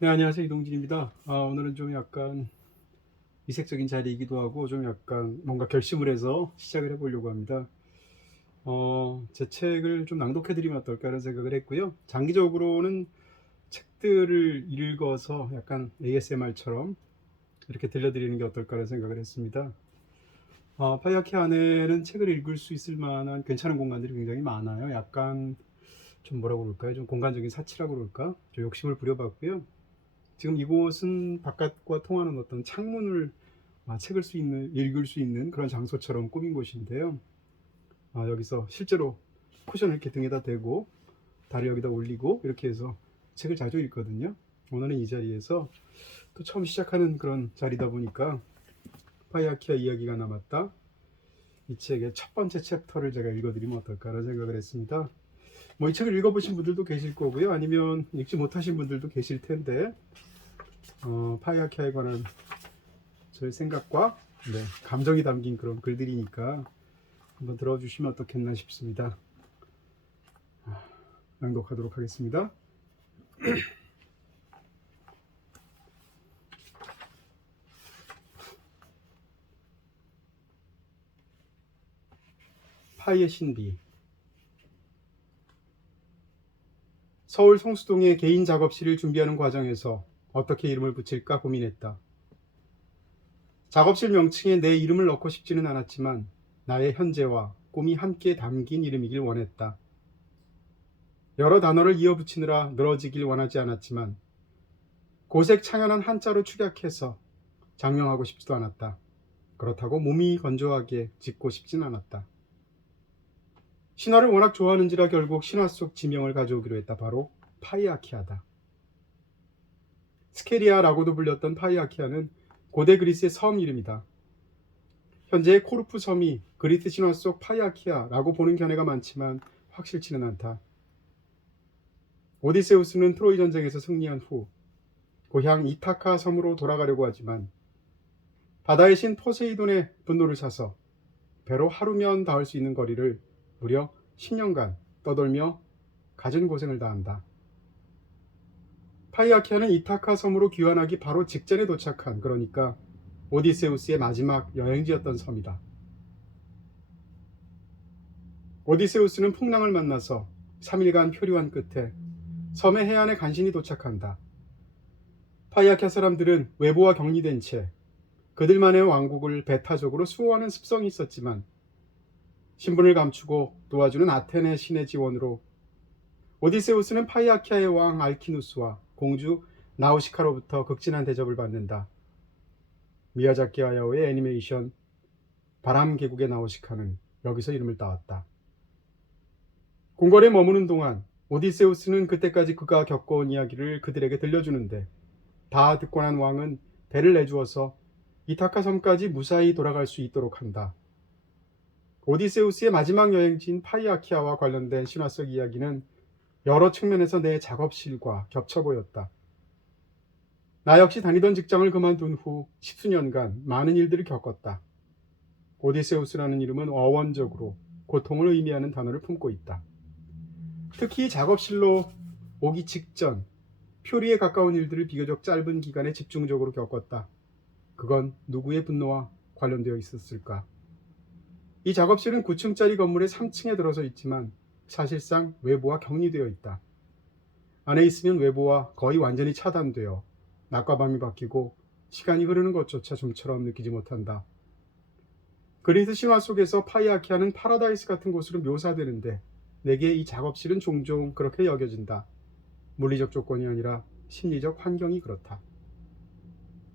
네, 안녕하세요. 이동진입니다. 오늘은 좀 약간 이색적인 자리이기도 하고 좀 약간 뭔가 결심을 해서 시작을 해보려고 합니다. 제 책을 좀 낭독해드리면 어떨까 하는 생각을 했고요. 장기적으로는 책들을 읽어서 약간 ASMR처럼 이렇게 들려드리는 게 어떨까 하는 생각을 했습니다. 파이아키 안에는 책을 읽을 수 있을 만한 괜찮은 공간들이 굉장히 많아요. 약간 좀 뭐라고 그럴까요? 좀 공간적인 사치라고 그럴까? 좀 욕심을 부려봤고요. 지금 이곳은 바깥과 통하는 어떤 창문을 책을 읽을 수 있는 그런 장소처럼 꾸민 곳인데요. 여기서 실제로 쿠션을 이렇게 등에다 대고 다리를 여기다 올리고 이렇게 해서 책을 자주 읽거든요. 오늘은 이 자리에서 또 처음 시작하는 그런 자리다 보니까 파이아키아 이야기가 남았다. 이 책의 첫 번째 챕터를 제가 읽어드리면 어떨까라는 생각을 했습니다. 뭐 이 책을 읽어보신 분들도 계실 거고요. 아니면 읽지 못하신 분들도 계실 텐데 파이아키아에 관한 저의 생각과 감정이 담긴 그런 글들이니까 한번 들어주시면 어떻겠나 싶습니다. 낭독하도록 하겠습니다. 파이의 신비. 서울 성수동의 개인 작업실을 준비하는 과정에서 어떻게 이름을 붙일까 고민했다. 작업실 명칭에 내 이름을 넣고 싶지는 않았지만 나의 현재와 꿈이 함께 담긴 이름이길 원했다. 여러 단어를 이어붙이느라 늘어지길 원하지 않았지만 고색 창연한 한자로 축약해서 장명하고 싶지도 않았다. 그렇다고 몸이 건조하게 짓고 싶진 않았다. 신화를 워낙 좋아하는지라 결국 신화 속 지명을 가져오기로 했다. 바로 파이아키아다. 스케리아라고도 불렸던 파이아키아는 고대 그리스의 섬 이름이다. 현재의 코르프 섬이 그리스 신화 속 파이아키아라고 보는 견해가 많지만 확실치는 않다. 오디세우스는 트로이 전쟁에서 승리한 후 고향 이타카 섬으로 돌아가려고 하지만 바다의 신 포세이돈의 분노를 사서 배로 하루면 닿을 수 있는 거리를 무려 10년간 떠돌며 갖은 고생을 다한다. 파이아키아는 이타카 섬으로 귀환하기 바로 직전에 도착한, 그러니까 오디세우스의 마지막 여행지였던 섬이다. 오디세우스는 풍랑을 만나서 3일간 표류한 끝에 섬의 해안에 간신히 도착한다. 파이아키아 사람들은 외부와 격리된 채 그들만의 왕국을 배타적으로 수호하는 습성이 있었지만 신분을 감추고 도와주는 아테네 신의 지원으로 오디세우스는 파이아키아의 왕 알키누스와 공주 나우시카로부터 극진한 대접을 받는다. 미야자키 하야오의 애니메이션 바람 계곡의 나우시카는 여기서 이름을 따왔다. 궁궐에 머무는 동안 오디세우스는 그때까지 그가 겪어온 이야기를 그들에게 들려주는데 다 듣고 난 왕은 배를 내주어서 이타카 섬까지 무사히 돌아갈 수 있도록 한다. 오디세우스의 마지막 여행지인 파이아키아와 관련된 신화 속 이야기는 여러 측면에서 내 작업실과 겹쳐 보였다. 나 역시 다니던 직장을 그만둔 후 10수년간 많은 일들을 겪었다. 오디세우스라는 이름은 어원적으로 고통을 의미하는 단어를 품고 있다. 특히 작업실로 오기 직전 표리에 가까운 일들을 비교적 짧은 기간에 집중적으로 겪었다. 그건 누구의 분노와 관련되어 있었을까? 이 작업실은 9층짜리 건물의 3층에 들어서 있지만 사실상 외부와 격리되어 있다. 안에 있으면 외부와 거의 완전히 차단되어 낮과 밤이 바뀌고 시간이 흐르는 것조차 좀처럼 느끼지 못한다. 그리스 신화 속에서 파이아키아는 파라다이스 같은 곳으로 묘사되는데 내게 이 작업실은 종종 그렇게 여겨진다. 물리적 조건이 아니라 심리적 환경이 그렇다.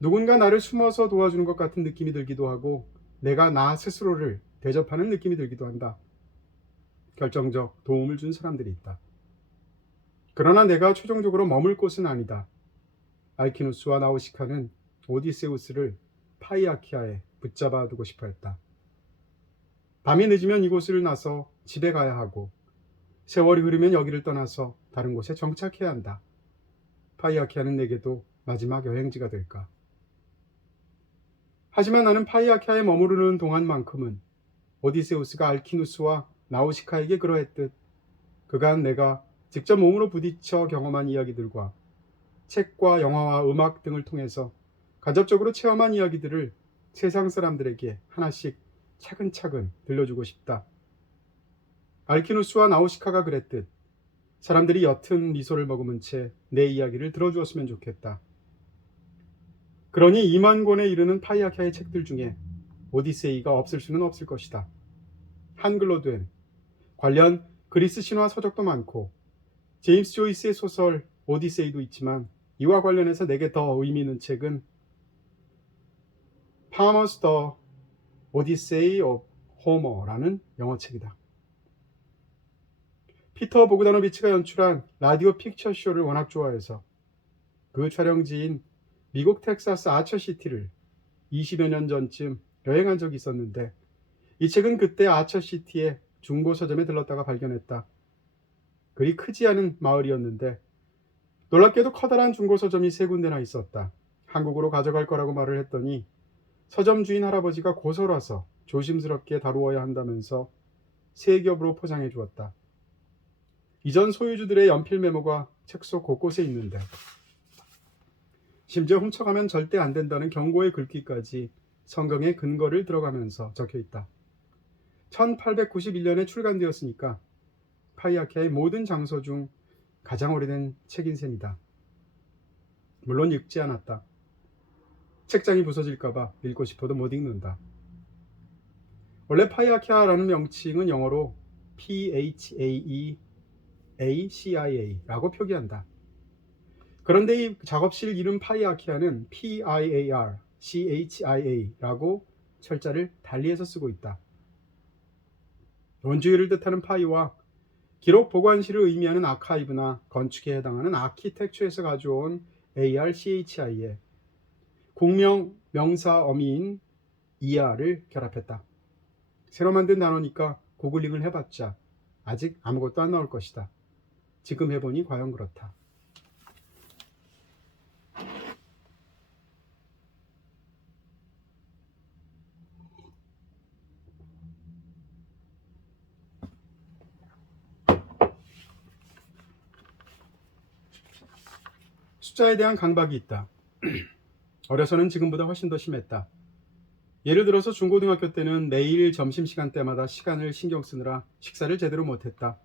누군가 나를 숨어서 도와주는 것 같은 느낌이 들기도 하고 내가 나 스스로를 대접하는 느낌이 들기도 한다. 결정적 도움을 준 사람들이 있다. 그러나 내가 최종적으로 머물 곳은 아니다. 알키누스와 나우시카는 오디세우스를 파이아키아에 붙잡아 두고 싶어 했다. 밤이 늦으면 이곳을 나서 집에 가야 하고 세월이 흐르면 여기를 떠나서 다른 곳에 정착해야 한다. 파이아키아는 내게도 마지막 여행지가 될까? 하지만 나는 파이아키아에 머무르는 동안만큼은 오디세우스가 알키누스와 나우시카에게 그러했듯 그간 내가 직접 몸으로 부딪혀 경험한 이야기들과 책과 영화와 음악 등을 통해서 간접적으로 체험한 이야기들을 세상 사람들에게 하나씩 차근차근 들려주고 싶다. 알키누스와 나우시카가 그랬듯 사람들이 옅은 미소를 머금은 채 내 이야기를 들어주었으면 좋겠다. 그러니 2만 권에 이르는 파이아키아의 책들 중에 오디세이가 없을 수는 없을 것이다. 한글로 된 관련 그리스 신화 서적도 많고 제임스 조이스의 소설 오디세이도 있지만 이와 관련해서 내게 더 의미 있는 책은 파머스 더 오디세이 오브 호머라는 영어책이다. 피터 보그다노비치가 연출한 라디오 픽처쇼를 워낙 좋아해서 그 촬영지인 미국 텍사스 아처시티를 20여 년 전쯤 여행한 적이 있었는데 이 책은 그때 아처시티의 중고 서점에 들렀다가 발견했다. 그리 크지 않은 마을이었는데 놀랍게도 커다란 중고 서점이 3군데나 있었다. 한국으로 가져갈 거라고 말을 했더니 서점 주인 할아버지가 고서라서 조심스럽게 다루어야 한다면서 3겹으로 포장해 주었다. 이전 소유주들의 연필 메모가 책 속 곳곳에 있는데 심지어 훔쳐가면 절대 안 된다는 경고의 글귀까지 성경의 근거를 들어가면서 적혀 있다. 1891년에 출간되었으니까 파이아키아의 모든 장서 중 가장 오래된 책인 셈이다. 물론 읽지 않았다. 책장이 부서질까봐 읽고 싶어도 못 읽는다. 원래 파이아키아라는 명칭은 영어로 PHAEACIA라고 표기한다. 그런데 이 작업실 이름 파이아키아는 PIARCHIA라고 철자를 달리해서 쓰고 있다. 원주율을 뜻하는 파이와 기록 보관실을 의미하는 아카이브나 건축에 해당하는 아키텍처에서 가져온 ARCHI에 국명 명사 어미인 ER을 결합했다. 새로 만든 단어니까 구글링을 해봤자 아직 아무것도 안 나올 것이다. 지금 해보니 과연 그렇다. 숫자에 대한 강박이 있다. 어려서는 지금보다 훨씬 더 심했다. 예를 들어서 중고등학교 때는 매일 점심시간 때마다 시간을 신경 쓰느라 식사를 제대로 못했다.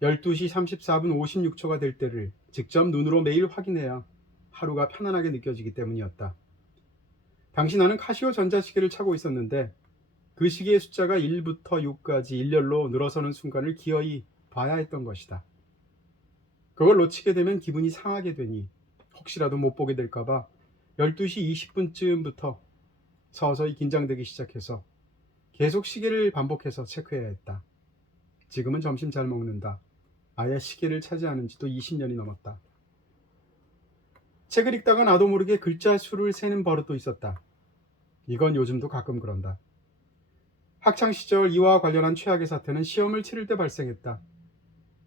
12시 34분 56초가 될 때를 직접 눈으로 매일 확인해야 하루가 편안하게 느껴지기 때문이었다. 당시 나는 카시오 전자시계를 차고 있었는데 그 시계의 숫자가 1부터 6까지 일렬로 늘어서는 순간을 기어이 봐야 했던 것이다. 그걸 놓치게 되면 기분이 상하게 되니 혹시라도 못 보게 될까봐 12시 20분쯤부터 서서히 긴장되기 시작해서 계속 시계를 반복해서 체크해야 했다. 지금은 점심 잘 먹는다. 아예 시계를 차지 않은 지도 20년이 넘었다. 책을 읽다가 나도 모르게 글자 수를 세는 버릇도 있었다. 이건 요즘도 가끔 그런다. 학창시절 이와 관련한 최악의 사태는 시험을 치를 때 발생했다.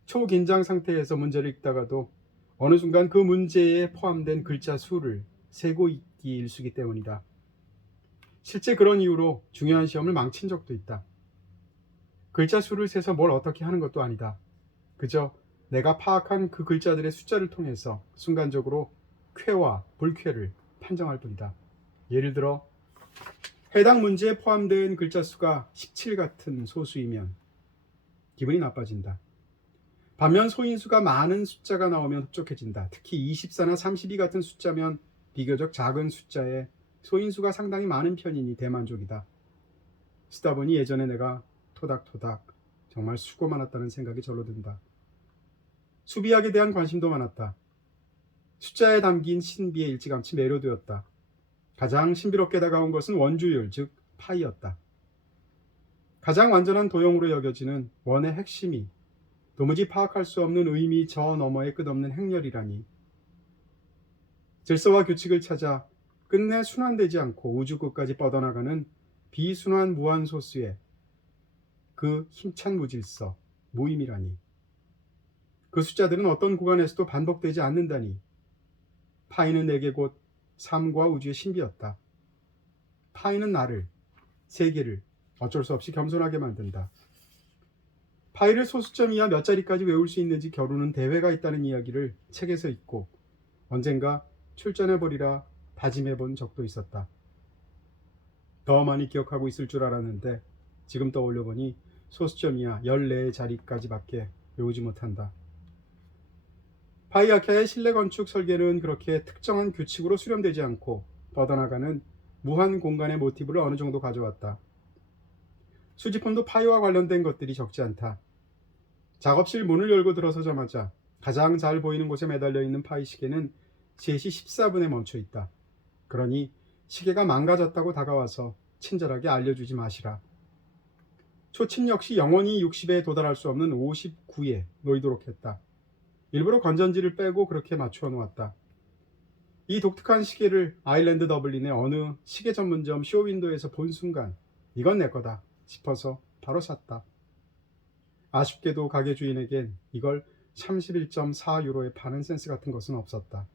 초긴장 상태에서 문제를 읽다가도 어느 순간 그 문제에 포함된 글자 수를 세고 있기 일쑤기 때문이다. 실제 그런 이유로 중요한 시험을 망친 적도 있다. 글자 수를 세서 뭘 어떻게 하는 것도 아니다. 그저 내가 파악한 그 글자들의 숫자를 통해서 순간적으로 쾌와 불쾌를 판정할 뿐이다. 예를 들어 해당 문제에 포함된 글자 수가 17 같은 소수이면 기분이 나빠진다. 반면 소인수가 많은 숫자가 나오면 흡족해진다. 특히 24나 32 같은 숫자면 비교적 작은 숫자에 소인수가 상당히 많은 편이니 대만족이다. 쓰다 보니 예전에 내가 토닥토닥 정말 수고 많았다는 생각이 절로 든다. 수비학에 대한 관심도 많았다. 숫자에 담긴 신비에 일찌감치 매료되었다. 가장 신비롭게 다가온 것은 원주율, 즉 파이였다. 가장 완전한 도형으로 여겨지는 원의 핵심이 도무지 파악할 수 없는 의미 저 너머의 끝없는 행렬이라니. 질서와 규칙을 찾아 끝내 순환되지 않고 우주 끝까지 뻗어나가는 비순환 무한소수의 그 힘찬 무질서, 무의미라니. 그 숫자들은 어떤 구간에서도 반복되지 않는다니. 파이는 내게 곧 삶과 우주의 신비였다. 파이는 나를, 세계를 어쩔 수 없이 겸손하게 만든다. 파이를 소수점 이하 몇 자리까지 외울 수 있는지 겨루는 대회가 있다는 이야기를 책에서 읽고 언젠가 출전해보리라 다짐해본 적도 있었다. 더 많이 기억하고 있을 줄 알았는데 지금 떠올려보니 소수점이야 14자리까지밖에 외우지 못한다. 파이아키아의 실내 건축 설계는 그렇게 특정한 규칙으로 수렴되지 않고 뻗어나가는 무한 공간의 모티브를 어느 정도 가져왔다. 수집품도 파이와 관련된 것들이 적지 않다. 작업실 문을 열고 들어서자마자 가장 잘 보이는 곳에 매달려 있는 파이 시계는 3시 14분에 멈춰 있다. 그러니 시계가 망가졌다고 다가와서 친절하게 알려주지 마시라. 초침 역시 영원히 60에 도달할 수 없는 59에 놓이도록 했다. 일부러 건전지를 빼고 그렇게 맞추어 놓았다. 이 독특한 시계를 아일랜드 더블린의 어느 시계 전문점 쇼윈도에서 본 순간 이건 내 거다 싶어서 바로 샀다. 아쉽게도 가게 주인에겐 이걸 31.4유로에 파는 센스 같은 것은 없었다.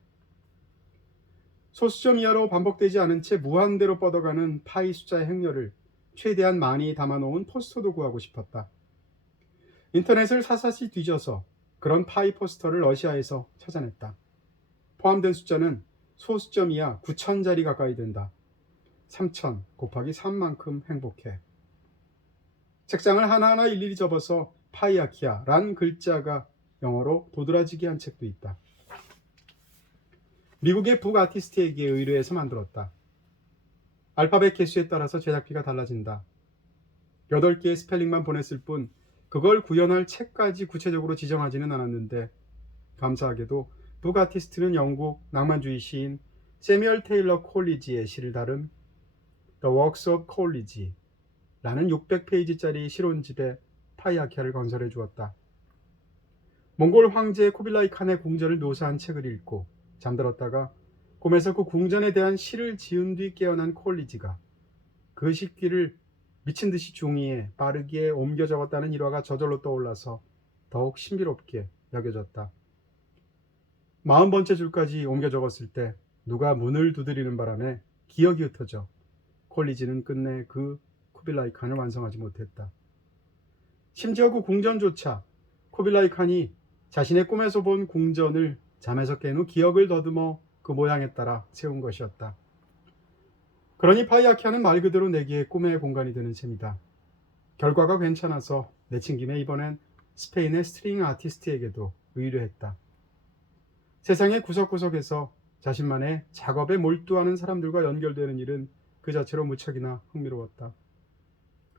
소수점 이하로 반복되지 않은 채 무한대로 뻗어가는 파이 숫자의 행렬을 최대한 많이 담아놓은 포스터도 구하고 싶었다. 인터넷을 사사시 뒤져서 그런 파이 포스터를 러시아에서 찾아냈다. 포함된 숫자는 소수점 이하 9,000자리 가까이 된다. 3,000 곱하기 3만큼 행복해. 책장을 하나하나 일일이 접어서 파이아키아란 글자가 영어로 도드라지게 한 책도 있다. 미국의 북 아티스트에게 의뢰해서 만들었다. 알파벳 개수에 따라서 제작비가 달라진다. 8개의 스펠링만 보냈을 뿐 그걸 구현할 책까지 구체적으로 지정하지는 않았는데 감사하게도 북 아티스트는 영국 낭만주의 시인 세뮤얼 테일러 콜리지의 시를 다룬 The Works of Coleridge 라는 600페이지짜리 실온집에 파이아키아를 건설해 주었다. 몽골 황제 쿠빌라이 칸의 궁전을 묘사한 책을 읽고 잠들었다가 꿈에서 그 궁전에 대한 시를 지은 뒤 깨어난 콜리지가 그 시귀를 미친 듯이 종이에 빠르게 옮겨 적었다는 일화가 저절로 떠올라서 더욱 신비롭게 여겨졌다. 40번째 줄까지 옮겨 적었을 때 누가 문을 두드리는 바람에 기억이 흩어져 콜리지는 끝내 그 쿠빌라이 칸을 완성하지 못했다. 심지어 그 궁전조차 쿠빌라이 칸이 자신의 꿈에서 본 궁전을 잠에서 깬 후 기억을 더듬어 그 모양에 따라 세운 것이었다. 그러니 파이아키아는 말 그대로 내게 꿈의 공간이 되는 셈이다. 결과가 괜찮아서 내친 김에 이번엔 스페인의 스트링 아티스트에게도 의뢰했다. 세상의 구석구석에서 자신만의 작업에 몰두하는 사람들과 연결되는 일은 그 자체로 무척이나 흥미로웠다.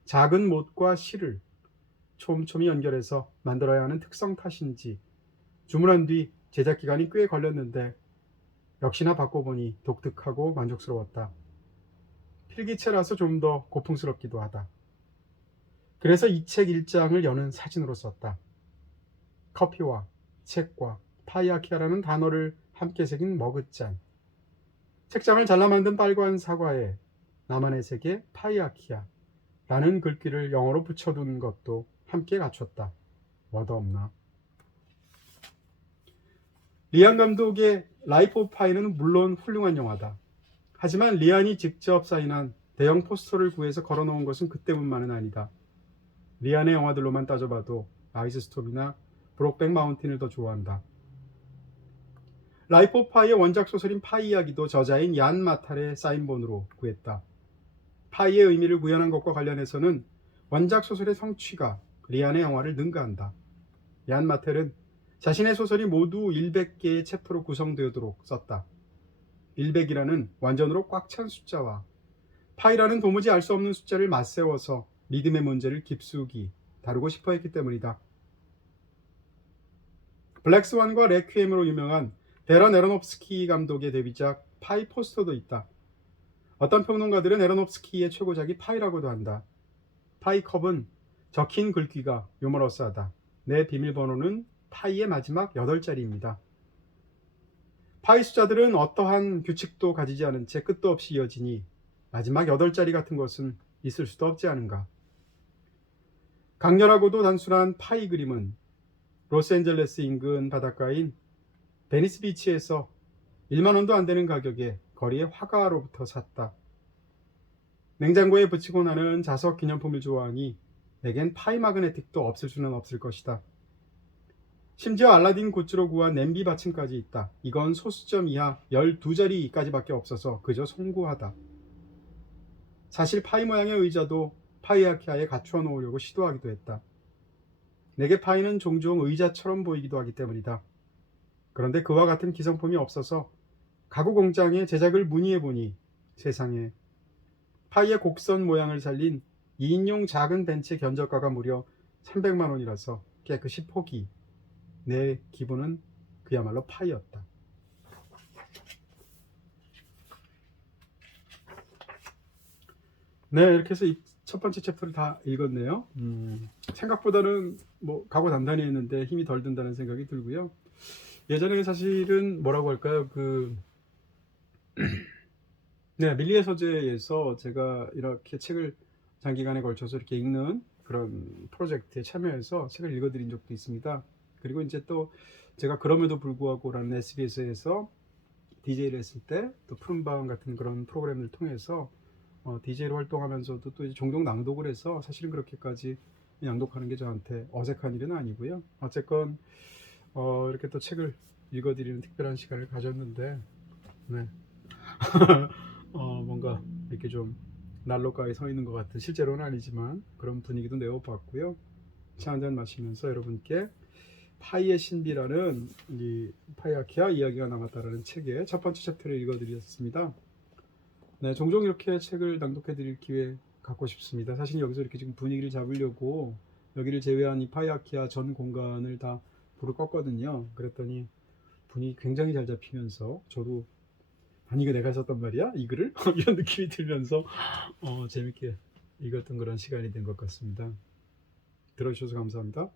작은 못과 실을 촘촘히 연결해서 만들어야 하는 특성 탓인지 주문한 뒤 제작 기간이 꽤 걸렸는데 역시나 바꿔보니 독특하고 만족스러웠다. 필기체라서 좀 더 고풍스럽기도 하다. 그래서 이 책 1장을 여는 사진으로 썼다. 커피와 책과 파이아키아라는 단어를 함께 새긴 머그잔. 책장을 잘라 만든 빨간 사과에 나만의 세계 파이아키아라는 글귀를 영어로 붙여둔 것도 함께 갖췄다. 뭐더 없나. 리안 감독의 라이프 오브 파이는 물론 훌륭한 영화다. 하지만 리안이 직접 사인한 대형 포스터를 구해서 걸어놓은 것은 그때뿐만은 아니다. 리안의 영화들로만 따져봐도 아이스스톰이나 브록백 마운틴을 더 좋아한다. 라이프 오브 파이의 원작 소설인 파이 이야기도 저자인 얀 마탈의 사인본으로 구했다. 파이의 의미를 구현한 것과 관련해서는 원작 소설의 성취가 리안의 영화를 능가한다. 얀 마텔은 자신의 소설이 모두 100개의 챕터로 구성되도록 썼다. 100이라는 완전으로 꽉 찬 숫자와 파이라는 도무지 알 수 없는 숫자를 맞세워서 리듬의 문제를 깊숙이 다루고 싶어 했기 때문이다. 블랙스완과 레퀴엠으로 유명한 데런 에로노프스키 감독의 데뷔작 파이 포스터도 있다. 어떤 평론가들은 에로노프스키의 최고작이 파이라고도 한다. 파이컵은 적힌 글귀가 유머러스하다. 내 비밀번호는 파이의 마지막 8자리입니다. 파이 숫자들은 어떠한 규칙도 가지지 않은 채 끝도 없이 이어지니 마지막 8자리 같은 것은 있을 수도 없지 않은가. 강렬하고도 단순한 파이 그림은 로스앤젤레스 인근 바닷가인 베니스 비치에서 1만 원도 안 되는 가격에 거리의 화가로부터 샀다. 냉장고에 붙이고 나는 자석 기념품을 좋아하니 내겐 파이 마그네틱도 없을 수는 없을 것이다. 심지어 알라딘 굿즈로 구한 냄비 받침까지 있다. 이건 소수점 이하 12자리까지밖에 없어서 그저 송구하다. 사실 파이 모양의 의자도 파이아키아에 갖추어 놓으려고 시도하기도 했다. 내게 파이는 종종 의자처럼 보이기도 하기 때문이다. 그런데 그와 같은 기성품이 없어서 가구 공장에 제작을 문의해보니 세상에, 파이의 곡선 모양을 살린 2인용 작은 벤츠 견적가가 무려 300만 원이라서 깨끗이 포기. 내 기분은 그야말로 파이였다. 네, 이렇게 해서 이 첫 번째 챕터를 다 읽었네요. 생각보다는 뭐 각오 단단히 했는데 힘이 덜 든다는 생각이 들고요. 예전에는 사실은 뭐라고 할까요? 네, 밀리의 서재에서 제가 이렇게 책을 장기간에 걸쳐서 이렇게 읽는 그런 프로젝트에 참여해서 책을 읽어드린 적도 있습니다. 그리고 이제 또 제가 그럼에도 불구하고라는 SBS에서 DJ를 했을 때 또 푸른밤 같은 그런 프로그램을 통해서 DJ로 활동하면서도 또 이제 종종 낭독을 해서 사실은 그렇게까지 낭독하는 게 저한테 어색한 일은 아니고요. 어쨌건 이렇게 또 책을 읽어드리는 특별한 시간을 가졌는데, 네. 뭔가 이렇게 좀 난로가에 서 있는 것 같은, 실제로는 아니지만 그런 분위기도 내어봤고요. 차 한잔 마시면서 여러분께 파이의 신비라는 이 파이아키아 이야기가 남았다라는 책의 첫 번째 챕터를 읽어드렸습니다. 네, 종종 이렇게 책을 낭독해드릴 기회 갖고 싶습니다. 사실 여기서 이렇게 지금 분위기를 잡으려고 여기를 제외한 이 파이아키아 전 공간을 다 불을 껐거든요. 그랬더니 분위기 굉장히 잘 잡히면서 저도 아니 이거 내가 썼단 말이야? 이 글을? 이런 느낌이 들면서 재밌게 읽었던 그런 시간이 된 것 같습니다. 들어주셔서 감사합니다.